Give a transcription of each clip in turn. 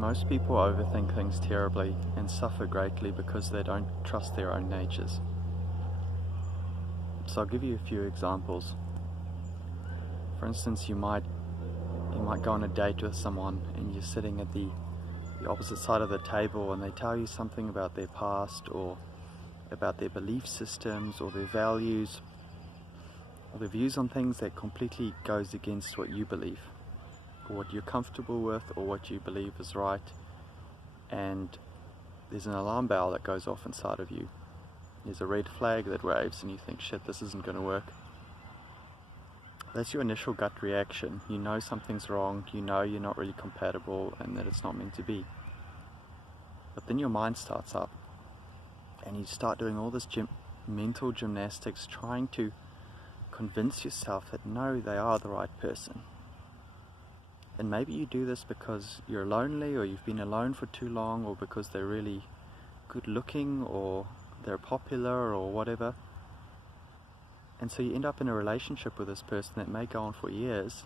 Most people overthink things terribly and suffer greatly because they don't trust their own natures. So I'll give you a few examples. For instance, you might go on a date with someone and you're sitting at the opposite side of the table and they tell you something about their past or about their belief systems or their values or their views on things that completely goes against what you believe or what you're comfortable with or what you believe is right, and there's an alarm bell that goes off inside of you. There's a red flag that waves and you think, shit, this isn't going to work. That's your initial gut reaction. You know something's wrong, you know you're not really compatible and that it's not meant to be. But then your mind starts up and you start doing all this mental gymnastics trying to convince yourself that no, they are the right person. And maybe you do this because you're lonely or you've been alone for too long or because they're really good looking or they're popular or whatever. And so you end up in a relationship with this person that may go on for years,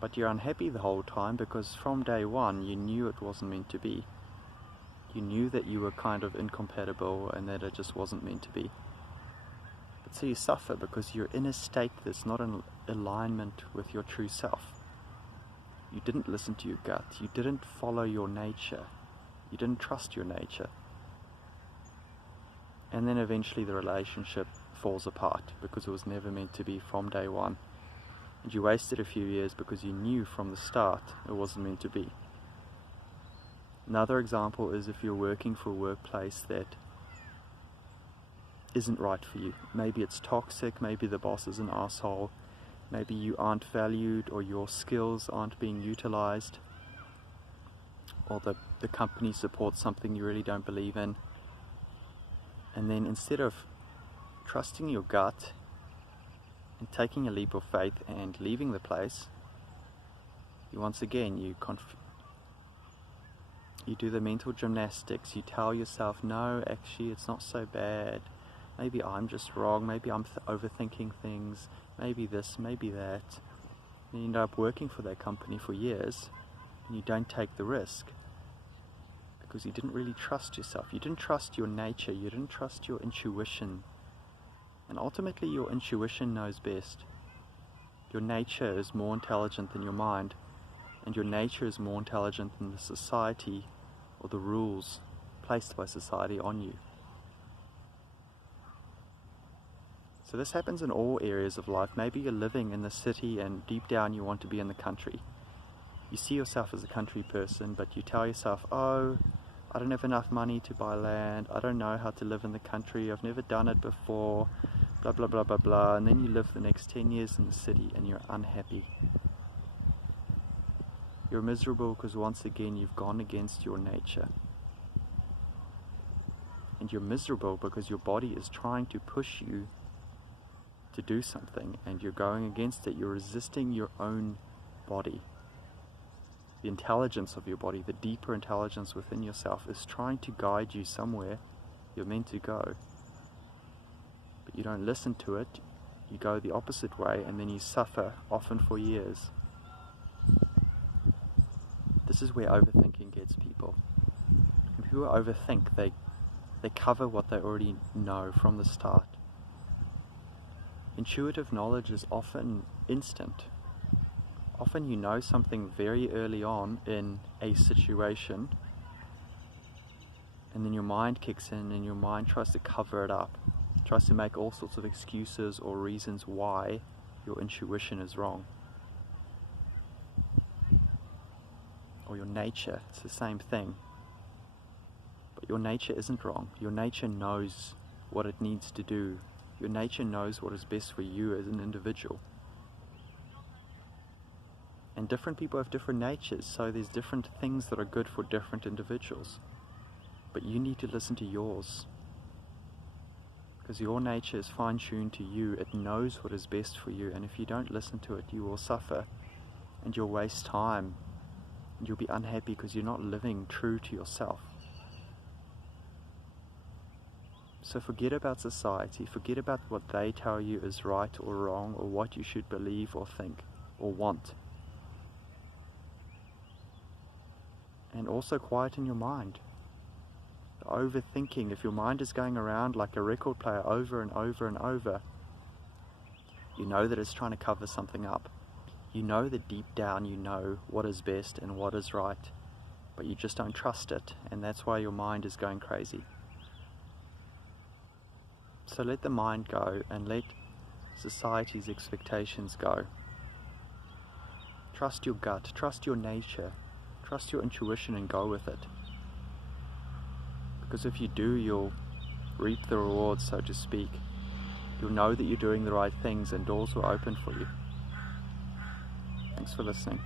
but you're unhappy the whole time because from day one you knew it wasn't meant to be. You knew that you were kind of incompatible and that it just wasn't meant to be. But so you suffer because you're in a state that's not in alignment with your true self. You didn't listen to your gut, you didn't follow your nature, you didn't trust your nature. And then eventually the relationship falls apart because it was never meant to be from day one. And you wasted a few years because you knew from the start it wasn't meant to be. Another example is if you're working for a workplace that isn't right for you. Maybe it's toxic, maybe the boss is an asshole, maybe you aren't valued or your skills aren't being utilized, or the company supports something you really don't believe in. And then instead of trusting your gut and taking a leap of faith and leaving the place, you once again, you do the mental gymnastics. You tell yourself, no, actually it's not so bad. Maybe I'm just wrong. Maybe I'm overthinking things. Maybe this, maybe that. And you end up working for that company for years and you don't take the risk because you didn't really trust yourself. You didn't trust your nature. You didn't trust your intuition. And ultimately your intuition knows best. Your nature is more intelligent than your mind, and your nature is more intelligent than the society or the rules placed by society on you. So this happens in all areas of life. Maybe you're living in the city and deep down you want to be in the country. You see yourself as a country person, but you tell yourself, oh, I don't have enough money to buy land, I don't know how to live in the country, I've never done it before, blah blah blah blah blah. And then you live the next 10 years in the city and you're unhappy. You're miserable because once again you've gone against your nature. And you're miserable because your body is trying to push you to do something and you're going against it. You're resisting your own body. The intelligence of your body, the deeper intelligence within yourself, is trying to guide you somewhere you're meant to go. But you don't listen to it, you go the opposite way, and then you suffer, often for years. This is where overthinking gets people. When people overthink, they cover what they already know from the start. Intuitive knowledge is often instant. Often you know something very early on in a situation, and then your mind kicks in and your mind tries to cover it up, tries to make all sorts of excuses or reasons why your intuition is wrong. Or your nature, it's the same thing. But your nature isn't wrong. Your nature knows what it needs to do. Your nature knows what is best for you as an individual. And different people have different natures, so there's different things that are good for different individuals. But you need to listen to yours. Because your nature is fine-tuned to you. It knows what is best for you, and if you don't listen to it, you will suffer and you'll waste time and you'll be unhappy because you're not living true to yourself. So forget about society, forget about what they tell you is right or wrong or what you should believe or think or want. And also quieten your mind. The overthinking, if your mind is going around like a record player over and over and over, you know that it's trying to cover something up. You know that deep down you know what is best and what is right, but you just don't trust it, and that's why your mind is going crazy. So let the mind go and let society's expectations go. Trust your gut, trust your nature, trust your intuition and go with it. Because if you do, you'll reap the rewards, so to speak. You'll know that you're doing the right things and doors will open for you. Thanks for listening.